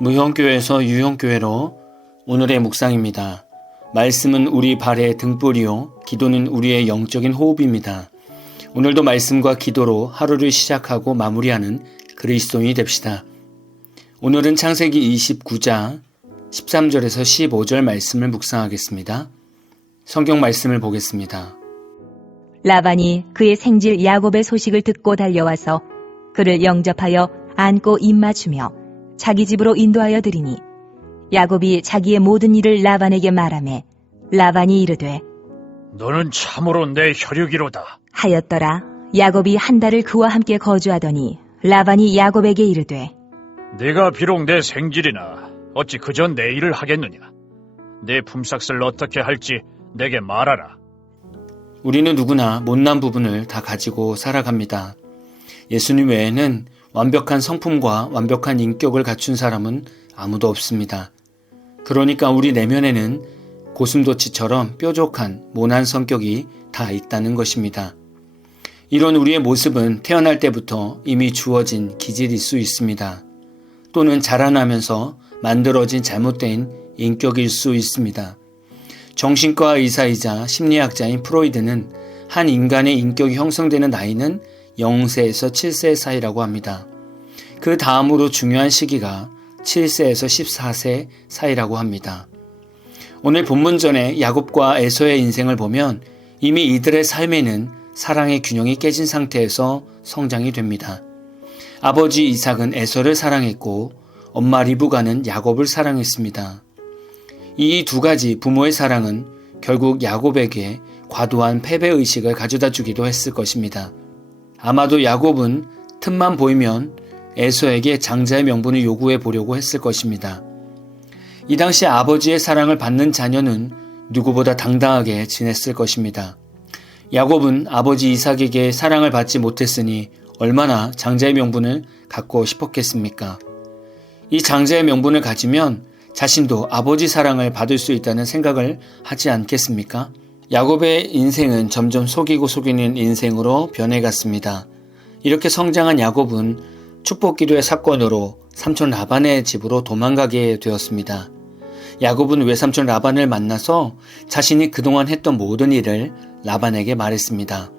무형교회에서 유형교회로 오늘의 묵상입니다. 말씀은 우리 발의 등불이요 기도는 우리의 영적인 호흡입니다. 오늘도 말씀과 기도로 하루를 시작하고 마무리하는 그리스도인이 됩시다. 오늘은 창세기 29장 13절에서 15절 말씀을 묵상하겠습니다. 성경 말씀을 보겠습니다. 라반이 그의 생질 야곱의 소식을 듣고 달려와서 그를 영접하여 안고 입맞추며 자기 집으로 인도하여 드리니 야곱이 자기의 모든 일을 라반에게 말하매 라반이 이르되 너는 참으로 내 혈육이로다 하였더라. 야곱이 한 달을 그와 함께 거주하더니 라반이 야곱에게 이르되 네가 비록 내 생질이나 어찌 그저 내 일을 하겠느냐. 내 품삯을 어떻게 할지 내게 말하라. 우리는 누구나 못난 부분을 다 가지고 살아갑니다. 예수님 외에는 완벽한 성품과 완벽한 인격을 갖춘 사람은 아무도 없습니다. 그러니까 우리 내면에는 고슴도치처럼 뾰족한 모난 성격이 다 있다는 것입니다. 이런 우리의 모습은 태어날 때부터 이미 주어진 기질일 수 있습니다. 또는 자라나면서 만들어진 잘못된 인격일 수 있습니다. 정신과 의사이자 심리학자인 프로이드는 한 인간의 인격이 형성되는 나이는 0세에서 7세 사이라고 합니다. 그 다음으로 중요한 시기가 7세에서 14세 사이라고 합니다. 오늘 본문 전에 야곱과 에서의 인생을 보면 이미 이들의 삶에는 사랑의 균형이 깨진 상태에서 성장이 됩니다. 아버지 이삭은 에서를 사랑했고 엄마 리브가는 야곱을 사랑했습니다. 이 두 가지 부모의 사랑은 결국 야곱에게 과도한 패배의식을 가져다 주기도 했을 것입니다. 아마도 야곱은 틈만 보이면 에서에게 장자의 명분을 요구해 보려고 했을 것입니다. 이 당시 아버지의 사랑을 받는 자녀는 누구보다 당당하게 지냈을 것입니다. 야곱은 아버지 이삭에게 사랑을 받지 못했으니 얼마나 장자의 명분을 갖고 싶었겠습니까? 이 장자의 명분을 가지면 자신도 아버지 사랑을 받을 수 있다는 생각을 하지 않겠습니까? 야곱의 인생은 점점 속이고 속이는 인생으로 변해갔습니다. 이렇게 성장한 야곱은 축복기도의 사건으로 삼촌 라반의 집으로 도망가게 되었습니다. 야곱은 외삼촌 라반을 만나서 자신이 그동안 했던 모든 일을 라반에게 말했습니다.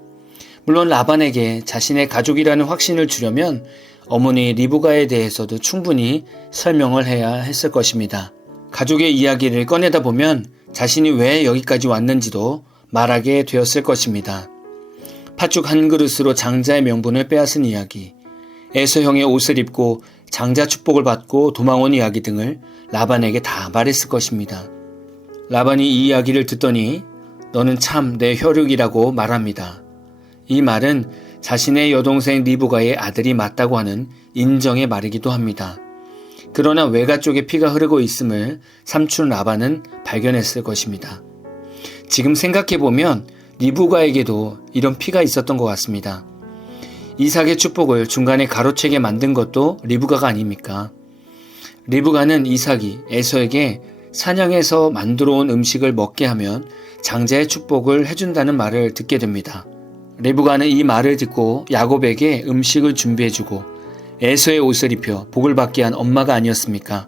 물론 라반에게 자신의 가족이라는 확신을 주려면 어머니 리브가에 대해서도 충분히 설명을 해야 했을 것입니다. 가족의 이야기를 꺼내다 보면 자신이 왜 여기까지 왔는지도 말하게 되었을 것입니다. 팥죽 한 그릇으로 장자의 명분을 빼앗은 이야기, 에서 형의 옷을 입고 장자 축복을 받고 도망온 이야기 등을 라반에게 다 말했을 것입니다. 라반이 이 이야기를 듣더니 너는 참 내 혈육이라고 말합니다. 이 말은 자신의 여동생 리브가의 아들이 맞다고 하는 인정의 말이기도 합니다. 그러나 외가 쪽에 피가 흐르고 있음을 삼촌 라반은 발견했을 것입니다. 지금 생각해보면 리브가에게도 이런 피가 있었던 것 같습니다. 이삭의 축복을 중간에 가로채게 만든 것도 리브가가 아닙니까? 리브가는 이삭이 에서에게 사냥해서 만들어 온 음식을 먹게 하면 장자의 축복을 해준다는 말을 듣게 됩니다. 리브가는 이 말을 듣고 야곱에게 음식을 준비해주고 에서의 옷을 입혀 복을 받게 한 엄마가 아니었습니까?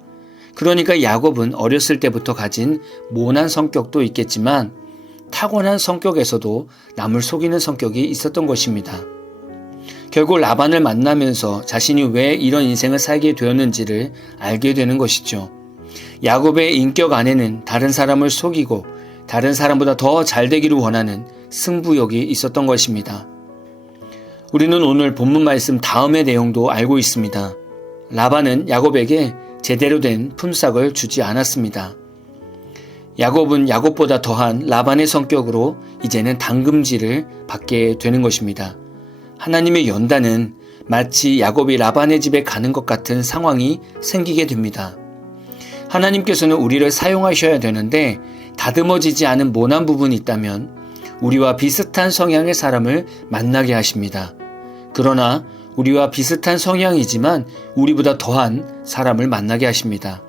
그러니까 야곱은 어렸을 때부터 가진 모난 성격도 있겠지만 타고난 성격에서도 남을 속이는 성격이 있었던 것입니다. 결국 라반을 만나면서 자신이 왜 이런 인생을 살게 되었는지를 알게 되는 것이죠. 야곱의 인격 안에는 다른 사람을 속이고 다른 사람보다 더 잘 되기를 원하는 승부욕이 있었던 것입니다. 우리는 오늘 본문 말씀 다음의 내용도 알고 있습니다. 라반은 야곱에게 제대로 된 품삯을 주지 않았습니다. 야곱은 야곱보다 더한 라반의 성격으로 이제는 당금질을 받게 되는 것입니다. 하나님의 연단은 마치 야곱이 라반의 집에 가는 것 같은 상황이 생기게 됩니다. 하나님께서는 우리를 사용하셔야 되는데 다듬어지지 않은 모난 부분이 있다면 우리와 비슷한 성향의 사람을 만나게 하십니다. 그러나 우리와 비슷한 성향이지만 우리보다 더한 사람을 만나게 하십니다.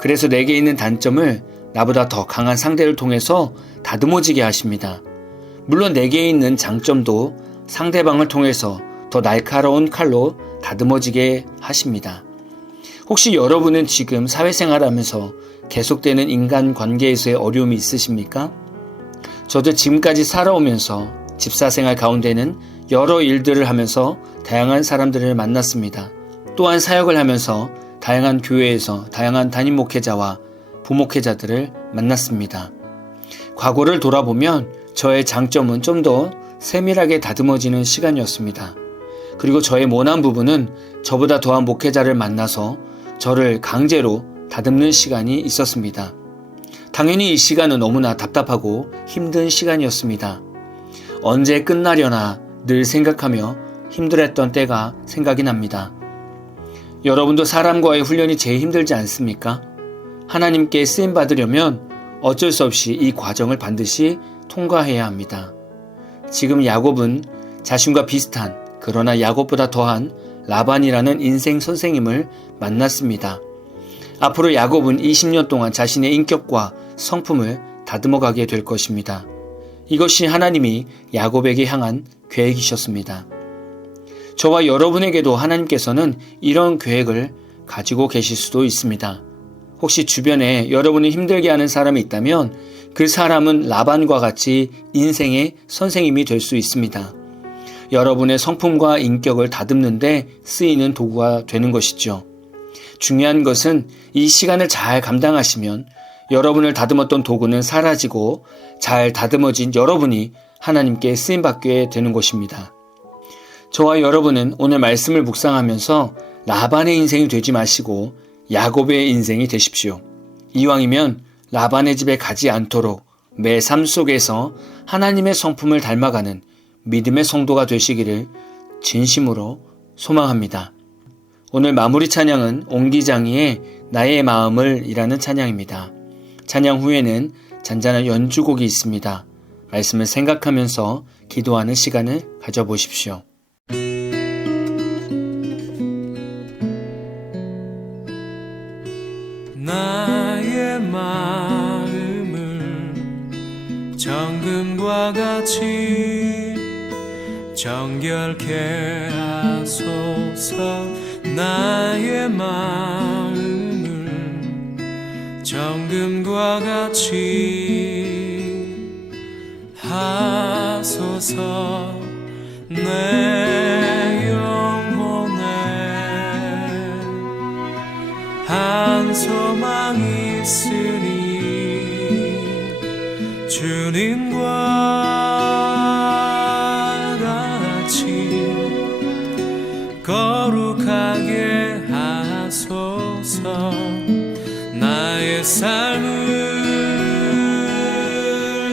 그래서 내게 있는 단점을 나보다 더 강한 상대를 통해서 다듬어지게 하십니다. 물론 내게 있는 장점도 상대방을 통해서 더 날카로운 칼로 다듬어지게 하십니다. 혹시 여러분은 지금 사회생활하면서 계속되는 인간관계에서의 어려움이 있으십니까? 저도 지금까지 살아오면서 집사생활 가운데는 여러 일들을 하면서 다양한 사람들을 만났습니다. 또한 사역을 하면서 다양한 교회에서 다양한 담임 목회자와 부목회자들을 만났습니다. 과거를 돌아보면 저의 장점은 좀 더 세밀하게 다듬어지는 시간이었습니다. 그리고 저의 모난 부분은 저보다 더한 목회자를 만나서 저를 강제로 다듬는 시간이 있었습니다. 당연히 이 시간은 너무나 답답하고 힘든 시간이었습니다. 언제 끝나려나 늘 생각하며 힘들었던 때가 생각이 납니다. 여러분도 사람과의 훈련이 제일 힘들지 않습니까? 하나님께 쓰임 받으려면 어쩔 수 없이 이 과정을 반드시 통과해야 합니다. 지금 야곱은 자신과 비슷한 그러나 야곱보다 더한 라반이라는 인생 선생님을 만났습니다. 앞으로 야곱은 20년 동안 자신의 인격과 성품을 다듬어가게 될 것입니다. 이것이 하나님이 야곱에게 향한 계획이셨습니다. 저와 여러분에게도 하나님께서는 이런 계획을 가지고 계실 수도 있습니다. 혹시 주변에 여러분이 힘들게 하는 사람이 있다면 그 사람은 라반과 같이 인생의 선생님이 될 수 있습니다. 여러분의 성품과 인격을 다듬는 데 쓰이는 도구가 되는 것이죠. 중요한 것은 이 시간을 잘 감당하시면 여러분을 다듬었던 도구는 사라지고 잘 다듬어진 여러분이 하나님께 쓰임받게 되는 것입니다. 저와 여러분은 오늘 말씀을 묵상하면서 라반의 인생이 되지 마시고 야곱의 인생이 되십시오. 이왕이면 라반의 집에 가지 않도록 매 삶 속에서 하나님의 성품을 닮아가는 믿음의 성도가 되시기를 진심으로 소망합니다. 오늘 마무리 찬양은 옹기장이의 나의 마음을 이라는 찬양입니다. 찬양 후에는 잔잔한 연주곡이 있습니다. 말씀을 생각하면서 기도하는 시간을 가져보십시오. 나의 마음을 정금과 같이 정결케 하소서. 나의 마음을 정금과 같이 하소서. 내 영혼에 한 소망 있으니 주님과 같이 거룩하게 하소서. 나의 삶을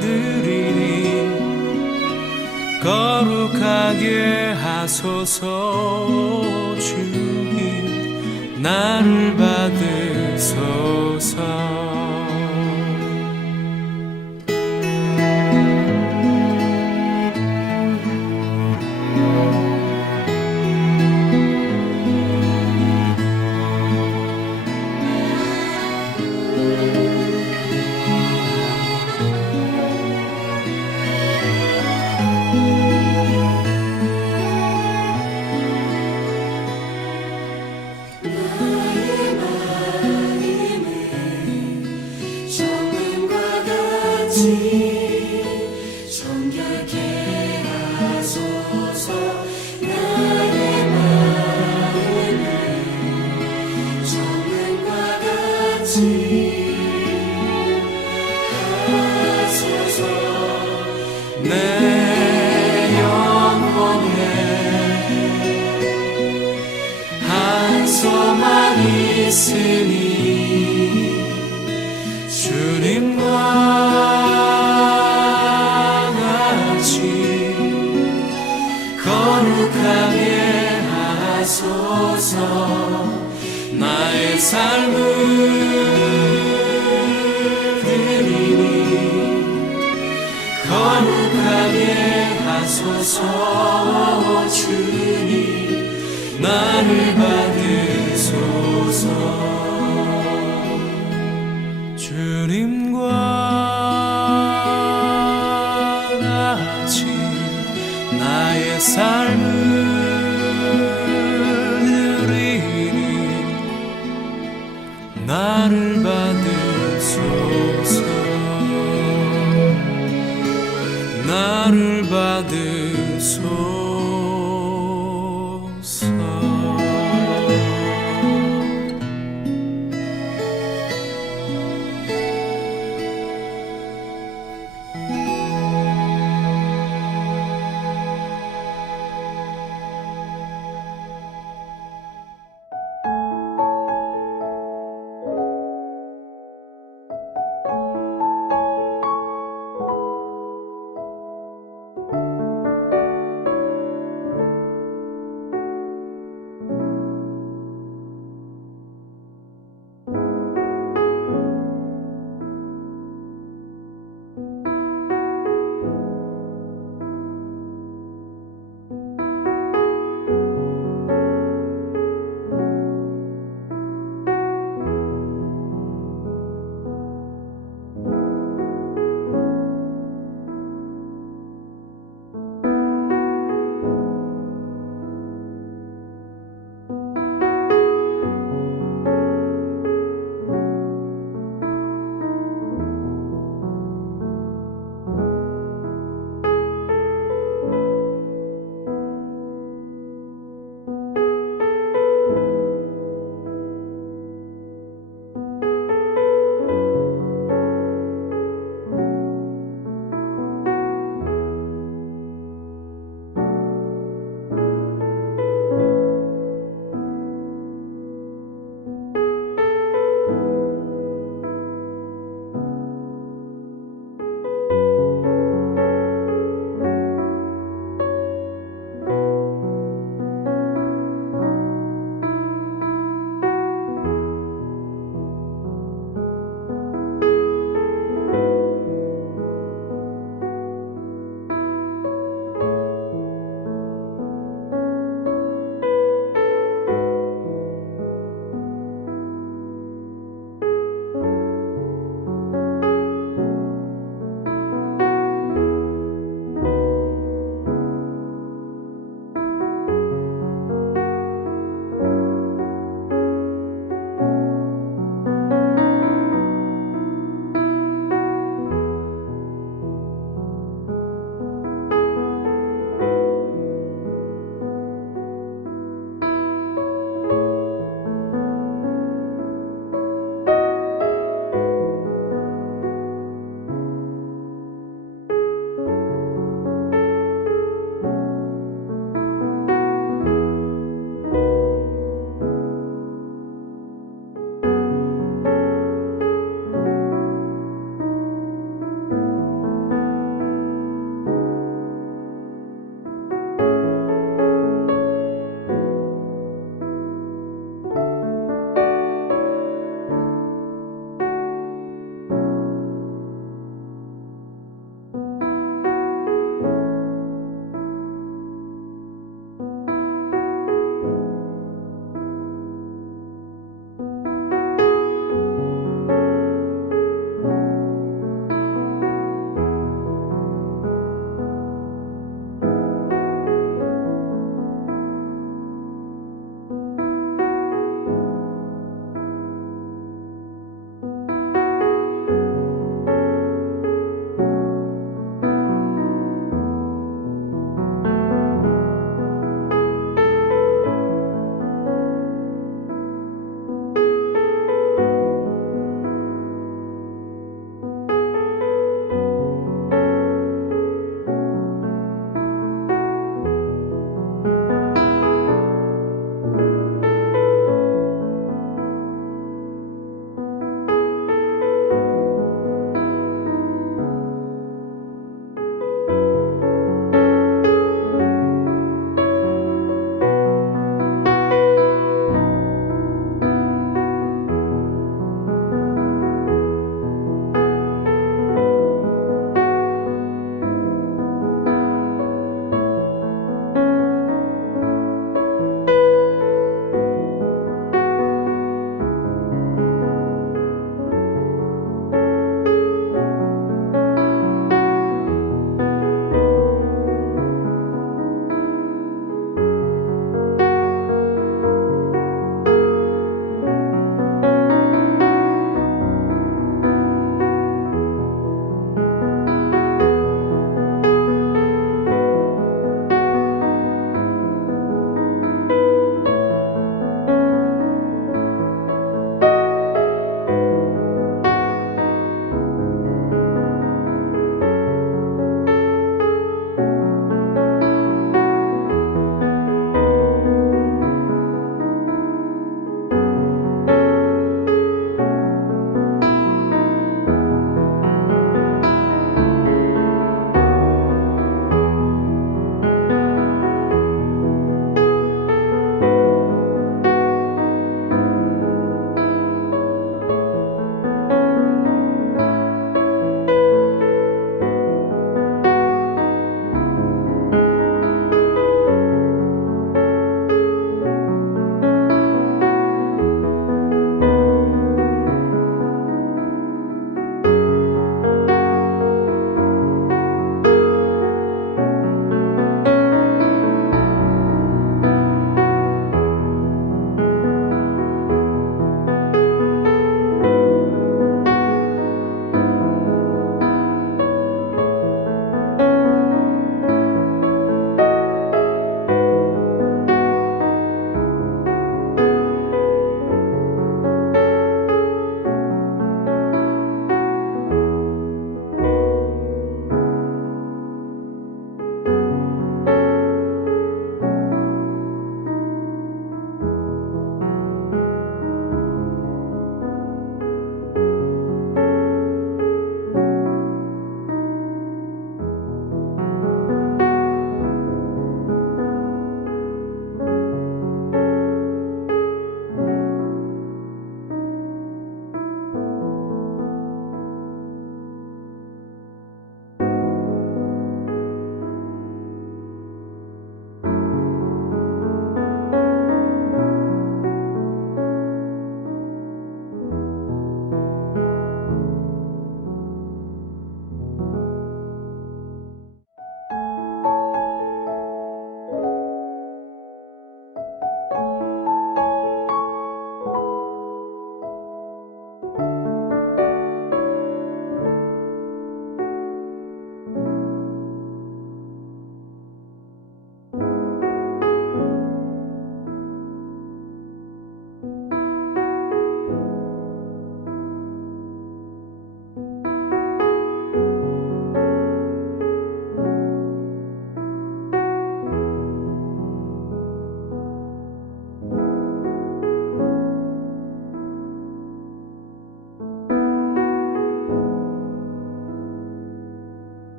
드리니 거룩하게 하소서. 주님 나를 받으소서. 정결케 하소서. 나의 마음을 정금과 같이 하소서. 내 영혼에 한 소망 있으니 주님과 거룩하게 하소서. 나의 삶을 드리니 거룩하게 하소서. 주님 나를 받으소서. 주님과 같이 나의 삶을 드리니 나를 받으소서 나를 받으소서